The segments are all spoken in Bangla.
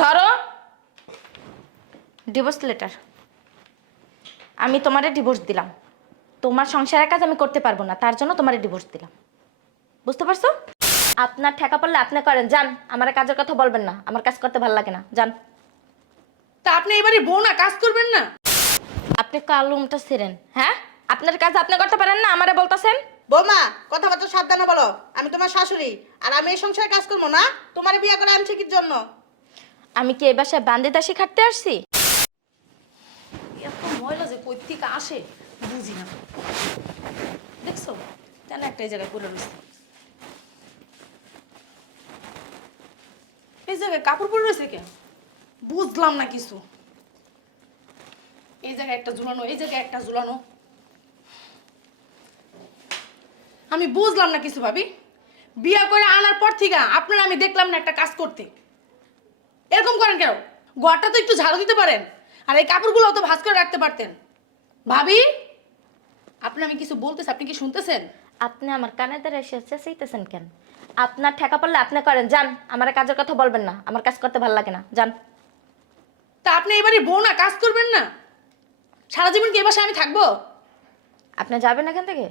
ধরো। ডিভোর্স লেটার আমি তোমারে ডিভোর্স দিলাম। তোমার সংসারের কাজ আমি করতে পারব না তার জন্য তোমারে ডিভোর্স দিলাম। বুঝতে পারছ? আপনার ঠেকা পড়লে আপনি করেন। যান আমার কাজের কথা বলবেন না। আমার কাজ করতে ভালো লাগে না। যান। তা আপনি এবারে বউ না কাজ করবেন না? আপনি কালুমটা ছিলেন হ্যাঁ? আপনার কাজ আপনি করতে পারেন না আমারে বলতেছেন? বৌমা কথাবার্তা সাবধানে বলো। আমি তোমার শাশুড়ি আর আমি এই সংসারে কাজ করব না। তোমার বিয়ে করে আনছি কি জন্য? আমি কি এই বাসায় বান্দি দাসী খাটতে আসছি? এত ময়লা যে কই থেকে আসে, বুঝি না। দেখছ? কেন একটা জায়গায় পড়ে রয়েছে এই জায়গায় কাপড় পরে রয়েছে কেন বুঝলাম না কিছু। এই জায়গায় একটা ঝুলানো, এই জায়গায় একটা ঝুলানো। আমি বুঝলাম না কিছু, ভাবি। বিয়ে করে আনার পর থেকে আপনার আমি দেখলাম না একটা কাজ করতে। এরকম করেন কেন? ঘরটা তো একটু ঝাড়ু দিতে পারেন। আর এই কাপড়গুলো তো ভাঁজ করে রাখতে পারতেন। ভাবি আপনি আমি কিছু বলতেছি আপনি কি শুনতেছেন? আপনি আমার কানে দ্বারা এসে চেঁচাইতেছেন কেন? আপনার ঠেকা পড়লে আপনি করেন যান আমার কাজের কথা বলবেন না আমার কাজ করতে ভালো লাগে না যান। তা আপনি এবারে বউ না কাজ করবেন না? সারা জীবন কি এ বাসায় আমি থাকব? আপনি যাবেন এখান থেকে?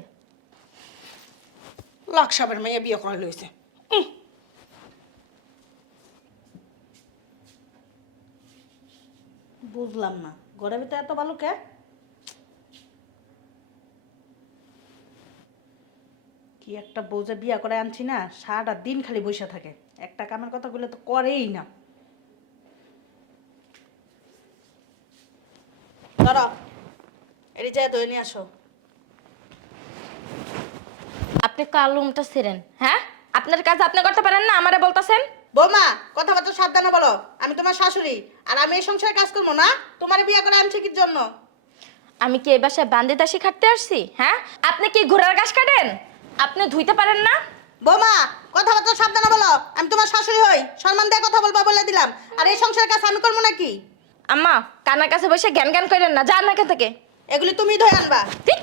লাখ সাবের মেয়ে বিয়ে করা লইছে। বুঝলাম না। ঘরের ভিতরে এত ভালো কে? কি একটা বউ যে বিয়া করে আনছি না, সারাটা দিন খালি বসে থাকে। একটা কামের কথা বলে তো করেই না। আপনি কালুমটা ছিলেন হ্যাঁ? আপনার কাজ আপনি করতে পারেন না, আমারে বলতেছেন? বৌমা কথাবার্তা সাবধানে বলো। আমি তোমার শাশুড়ি আর আমি এই সংসারে কাজ করব না। তোমার বিয়ে করে আনছি কির জন্য? আমি কি এই বাসায় বান্দি দাসি খাটতে আসছি হ্যাঁ? আপনি কি ঘোড়ার ঘাস কাটেন? আপনি ধুইতে পারেন না? বৌমা কথাবার্তা সাবধানে বলো। আমি তোমার শাশুড়ি হই সম্মান দিয়ে কথা বলবা বলে দিলাম। আর এই সংসারের কাজ আমি করব নাকি? আম্মা কানার কাছে বসে জ্ঞান জ্ঞান করেন না যান এখান থেকে। এগুলি তুমি ধরে আনবা। ঠিক।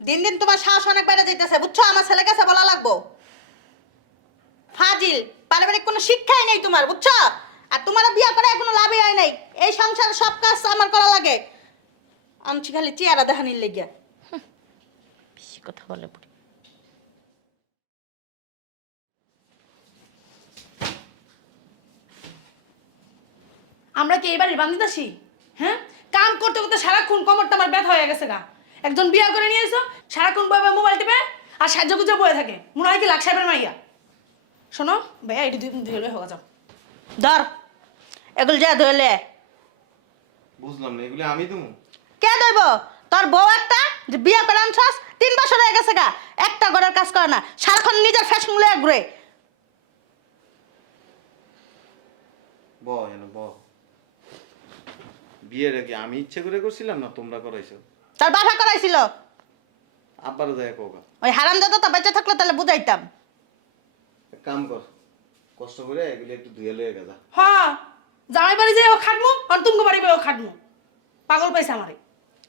দিন দিন তোমার সাহস অনেক বেড়ে যাইতেছে বুঝছ? আমার ছেলে কাছে বলা লাগবো। ফাজিল পারিবারিক কোনো শিক্ষাই নেই তোমার বুঝছ? আর তোমার বিয়ে করে কোনো লাভই হয় নাই। এই সংসারে সব কাজ আমার করা লাগে। আনছি খালি চেয়ারা দেখানির লেগিয়া। বেশি কথা বলে বুড়ি আমরা কি এবারে বান্দিদাসী হ্যাঁ? কাম করতে করতে সারাক্ষণ কোমরটা আমার ব্যথা হয়ে গেছে গা। একজন বিয়ে করে নিয়ে এসো সারাক্ষণ বয়ে বয়ে মোবাইল টিপে আর সাহায্য গুজে বয়ে থাকে। মনে হয় কি লাখ সাহেবের মাইয়া? শোনো ভাইয়া এটি দুই দুই হলে হোক যাও। ধর এগুলো যা ধরলে বুঝলাম না এগুলি আমি তুমি কে দইব তোর বউ একটা যে বিয়ে করে আনছস তিন বছর হয়ে গেছে গা। একটা ঘরের কাজ করে না সারাক্ষণ নিজের ফ্যাশন লয়ে ঘুরে। ব এন ব। বিয়ের কি আমি ইচ্ছে করে করছিলাম না তোমরা করাইছো? তার বাবা করাইছিল। আব্বারও দেয় কোকা ওই হারাম যত তো বেঁচে থাকলে তাহলে বুঝাইতাম। কাম কর কষ্ট করে এগুলি একটু ধুয়ে লয়ে গেছা হ্যাঁ জামাই বাড়ি যেও খাটমু আর তুমি বাড়ি গেও খাটমু। পাগল পাইছে আমারে।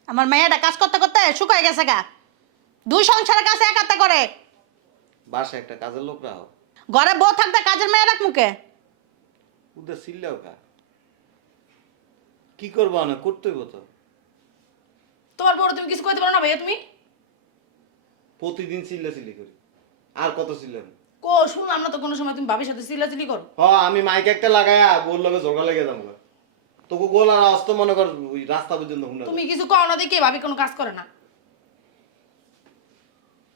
আমার মেয়েটা কাজ করতে করতে শুকাই গেছে গা। দুই সংসারের কাছে একাতে করে। বাসা একটা কাজের লোক রাও ঘরে বউ থাকতে কাজের মেয়ে রাখ মুখে উদা সিল্লাও কা কি করব না করতে তো। তোমার বড় তুমি কিছু কইতে পারো না ভাইয়া তুমি? প্রতিদিন চিল্লা চিল্লি করি। আর কত চিল্লাম কো শুনলাম না তো কোনো সময় তুমি ভাবির সাথে চিল্লাচিল্লি করো। হ আমি মাইক একটা লাগায়া গোল লগে জোগা লেগে যাব তোকে গোল আর অস্ত মনে কর ওই রাস্তা পর্যন্ত শুনে তুমি কিছু কও না দেখে ভাবি কোনো কাজ করে না।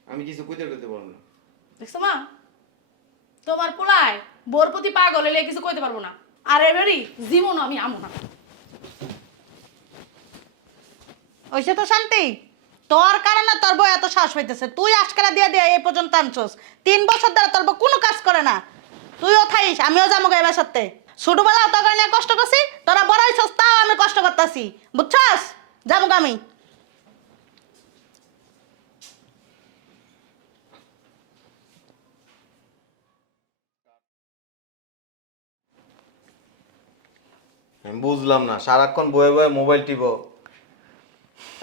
আমি কিছু কইতে কইতে পারব না। দেখছ মা? তোমার পোলায় বোর প্রতি পাগল এলে কিছু কইতে পারব না। আর এবারই জীবন আমি আমো না। ওইসে তো শান্তি। তোর কারণে তোর বউ এত শ্বাস হইতেছে তুই আজকারা দিয়ে দিয়ে এই পর্যন্ত আনছস। তিন বছর ধরে তোর বউ কোনো কাজ করে না। তুইও থাইস, আমিও যাব এবার সত্যি ছোটবেলা তোর কারণে কষ্ট করছি, তোরা বড় হইছস, তাও আমি কষ্ট করতেছি। বুঝছস? যাব আমি বুঝলাম না, সারাক্ষণ বয়ে বয়ে মোবাইল টিপো।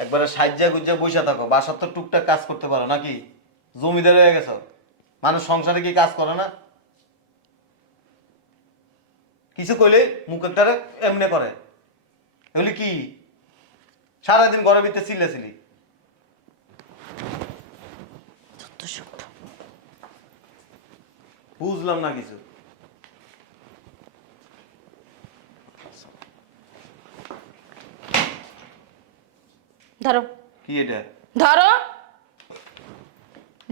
একবারে সাজ্জা গুজ্জা বসে থাকো বাসার তো টুকটাক কাজ করতে পারো নাকি? জমিদার হয়ে গেছো। মানুষ সংসারে কি কাজ করে না? কিছু কইলে মুখ একটা এমনি করে। এগুলি কি? সারাদিন ঘরের ভিতরে চিল্লাছিলি বুঝলাম না কিছু। ধরো। কি এটা? ধরো।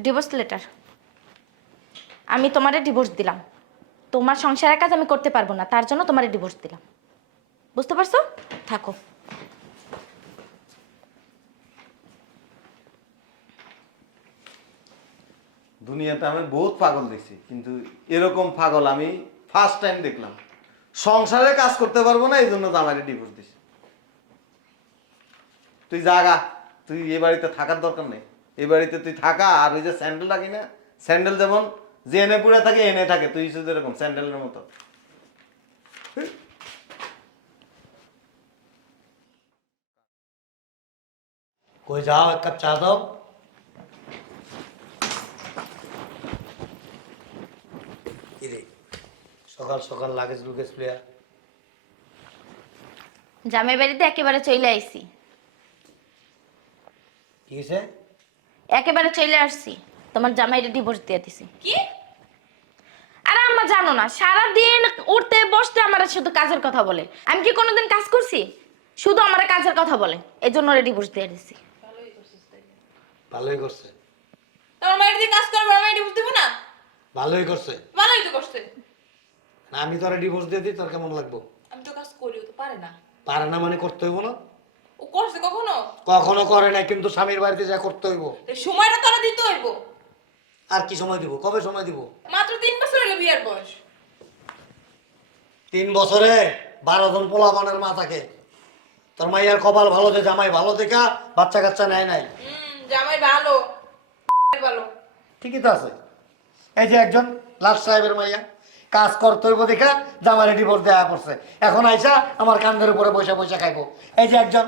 ডিভোর্স লেটার আমি তোমারে ডিভোর্স দিলাম। তোমার সংসারের কাজ আমি করতে পারব না তার জন্য তোমারে ডিভোর্স দিলাম। বুঝতে পারছ? থাকো। দুনিয়াতে আমি বহুত পাগল দেখছি কিন্তু এরকম পাগল আমি ফার্স্ট টাইম দেখলাম। সংসারে কাজ করতে পারব না এই জন্য জামাইরে ডিভোর্স দিছি। তুই জাগা তুই এ বাড়িতে থাকার দরকার নেই। এ বাড়িতে তুই থাকা আর ওই যে স্যান্ডেল রাখি না স্যান্ডেল যেমন যে এনে পুড়ে থাকে এনে থাকে তুই শুধু এরকম স্যান্ডেলের মতো। কই যাও এক কাপ চা দাও। কিরে সকাল সকাল লাগেজ লুগেজ প্লেয়ার জামাই বাড়িতে একেবারে চলে আইছি। কি হয়েছে একেবারে চলে আসছি। তোমার জামাইরে ডিভোর্স দিয়ে দিছি। কি? আরে আম্মা জানো না সারা দিন উঠতে বসতে আমার শুধু কাজের কথা বলে। আমি কি কোনোদিন কাজ করছি? শুধু আমার কাজের কথা বলে। এই জন্য ডিভোর্স দিয়ে দিছি। ভালোই করছে। তোমার মায়ের দিয়ে কাজ করবে আমার ডিভোর্স দিব না? ভালোই করছে। ভালোই তো করছে। না আমি তোরা ডিভোর্স দিয়ে দিই তোর কেমন লাগবো? আমি তো কাজ করি তো পারে না। পারে না মানে করতে হইব না। করছে কখনো? কখনো করে না কিন্তু স্বামীর বাড়িতে যা করতে হইব। সময়টা তারা দিতে হইব। আর কি সময় দিব? কবে সময় দিব? মাত্র তিন বছর হলো বিয়ের বয়স। তিন বছরে বারো জন পোলাপানের মা থাকে তোর মাইয়ার কপাল ভালো যে জামাই ভালো দেখা বাচ্চা কাচ্চা নেয় নাই। জামাই ভালো ভালো। ঠিকই তো আছে। এই যে একজন লাট সাহেবের মাইয়া কাজ করতে হইব দেখা জামারে ডিভোর্স দেওয়া পড়ছে। এখন আইসা আমার কান্দের উপরে পয়সা পয়সা খাইবো। এই যে একজন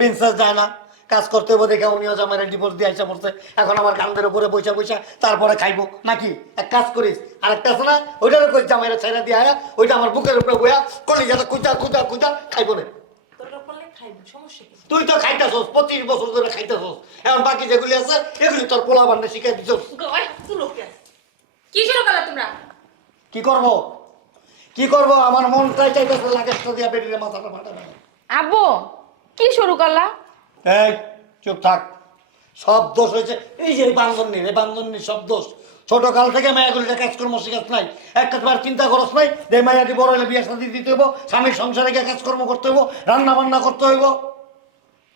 প্রিন্সেস যায় না কাজ করতে হইব দেখা উনিও জামারে ডিভোর্স দিয়ে আইসা পড়ছে। এখন আমার কান্দের উপরে পয়সা পয়সা তারপরে খাইবো। নাকি? এক কাজ করিস। আর একটা আছে না ওইটারও কই জামাইরা ছেড়ে দিয়ে আয়া ওইটা আমার বুকের উপরে বইয়া কলি যাতে কুচা কুচা কুচা খাইবো না করলে তুই তো খাইতেছস পঁচিশ বছর ধরে খাইতেছস। এখন বাকি যেগুলি আছে এগুলি তোর পোলা বান্ডে শিখাই তুলো কি শুরু করলা তোমরা? কি করব? কি করব? আমার মনটাই চাইতেছে লাগেজটা দিয়া বেরিয়ে মাথাটা ফাটা ফাটা আব্বু কি শুরু করলা? এই, চুপ থাক। সব দোষ হয়েছে। এই যে বান্ধবনীর এই বান্ধবনীর সব দোষ। ছোট কাল থেকে মায়াগুলিটা কাজকর্ম শিখাস নাই। একটা বার চিন্তা করস নাই যে মায়াটি বড় হলে বিয়ে শাদি দিতে হইব, স্বামীর সংসারে গিয়ে কাজকর্ম করতে হইব রান্না বান্না করতে হইব।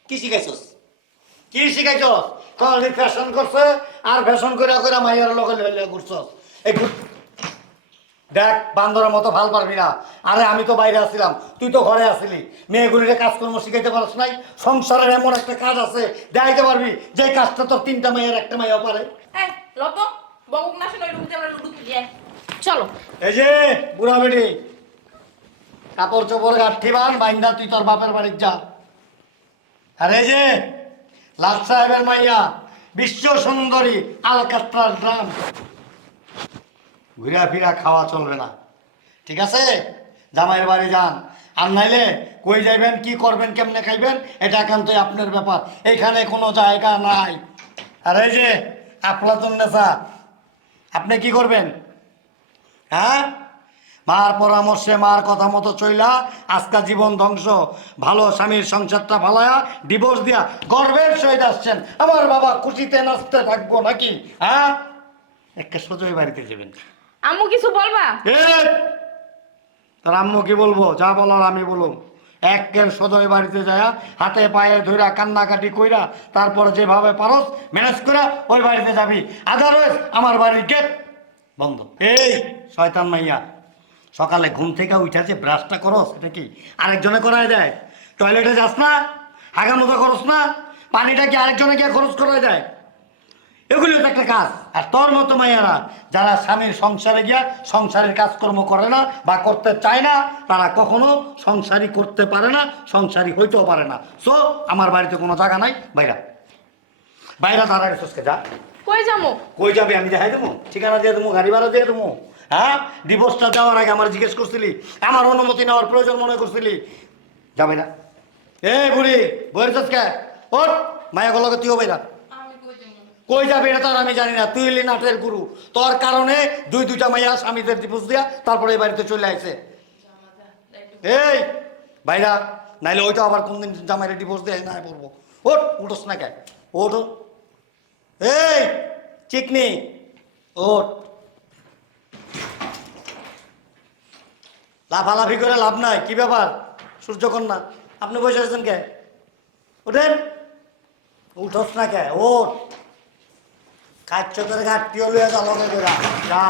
কি শিখাইছস? কি শিখাইছস? খালি ফ্যাশন করছে, আর ফ্যাশন করে করে মাইয়ার লগে লেগে ঘুরছস। এই দেখ বান্দরের মতো ভালো পারবি না। আরে আমি তো বাইরে আসছিলাম তুই তো ঘরে আসছিলি মেয়েগুলিরে কাজকর্ম শিখাইতে পারস নাই সংসারের এমন একটা কাজ আছে দেখাইতে পারবি যে কাজটা তোর তিনটা মেয়ের একটা মেয়েও পারে। চলো। এই যে বুড়া বেটি কাপড় চোপড় গাঠি বান বাইন্দা তুই তোর বাপের বাড়ির যা। আর এই যে লাল সাহেবের মাইয়া বিশ্ব সুন্দরী আলকাত্রার গ্রাম। ঘুরা ফিরা খাওয়া চলবে না। ঠিক আছে? জামাইয়ের বাড়ি যান। আর নাইলে কই যাইবেন, কি করবেন, কেমনে খাইবেন, এটা একান্তই আপনার ব্যাপার। এখানে কোনো জায়গা নাই। আর এই যে আফলাতুন নেশা, আপনি কি করবেন? হ্যাঁ? মার পরামর্শে মার কথা মতো চইলা আজকা জীবন ধ্বংস। ভালো স্বামীর সংসারটা ভালায়া ডিভোর্স দিয়া গর্বের সহিত আসছেন। আমার বাবা খুশিতে নাচতে থাকব নাকি? হ্যাঁ? একটা সোজই বাড়িতে যাবেন। আম্মু কিছু বলবা? তোর আম্মু কি বলব? যা বলার আমি বলুম। একের সদয় বাড়িতে যায়, হাতে পায়ে ধইরা, কান্নাকাটি কইরা, তারপর যেভাবে পারস, ম্যানেজ করে ওই বাড়িতে যাবি। আদারওয়াইজ আমার বাড়ির গেট বন্ধ। এই, শয়তান মাইয়া, সকালে ঘুম থেকে উঠাছে ব্রাশটা করস, এটা কি আরেকজনে করায় দেয়? টয়লেটে যাস না? হাগা মতো করস না? পানিটা কি আরেকজনে গিয়ে খরচ করায় দেয়? এগুলি তো একটা কাজ। আর তোর মতো মাইয়ারা যারা স্বামীর সংসারে গিয়া সংসারের কাজকর্ম করে না বা করতে চায় না তারা কখনো সংসারই করতে পারে না সংসারই হইতেও পারে না। সো আমার বাড়িতে কোনো জায়গা নাই। বাইরা। বাইরা দাঁড়ায় সুস্কে যা। কই যাব? কই যাবে? আমি দেখাই দেবো। ঠিকানা দিয়ে দেবো গাড়ি ভাড়া দিয়ে দেবো। হ্যাঁ? ডিভোর্সটা দেওয়ার আগে আমার জিজ্ঞেস করছিলি। আমার অনুমতি নেওয়ার প্রয়োজন মনে করছিলি। যাবে না এ বুড়ি বইয়ের কে ওর মায়া গলকে তুইও বেরা কই যাবে এটা তার আমি জানি না। তুই এলি নাটের গুরু। তোর কারণে দুই দুইটা মাইয়া স্বামীদের ডিভোর্স দিয়া তারপরে এই বাড়িতে চলে আসে এই, ভাইরা, নাইলে ওইটা আবার কোনদিন জামাইরে ডিভোর্স দিয়ে না পড়ব ওট উঠোস না কে? ওঠ। এই, চিকনি ওট লাফালাফি করে লাভ নাই, কি ব্যাপার? সূর্যকন্যা, আপনি বসে আছেন কে? ওঠেন। উঠোস না কে? ওট কাজ চোখের ঘাটতিও লইয়া যা লগে করে যা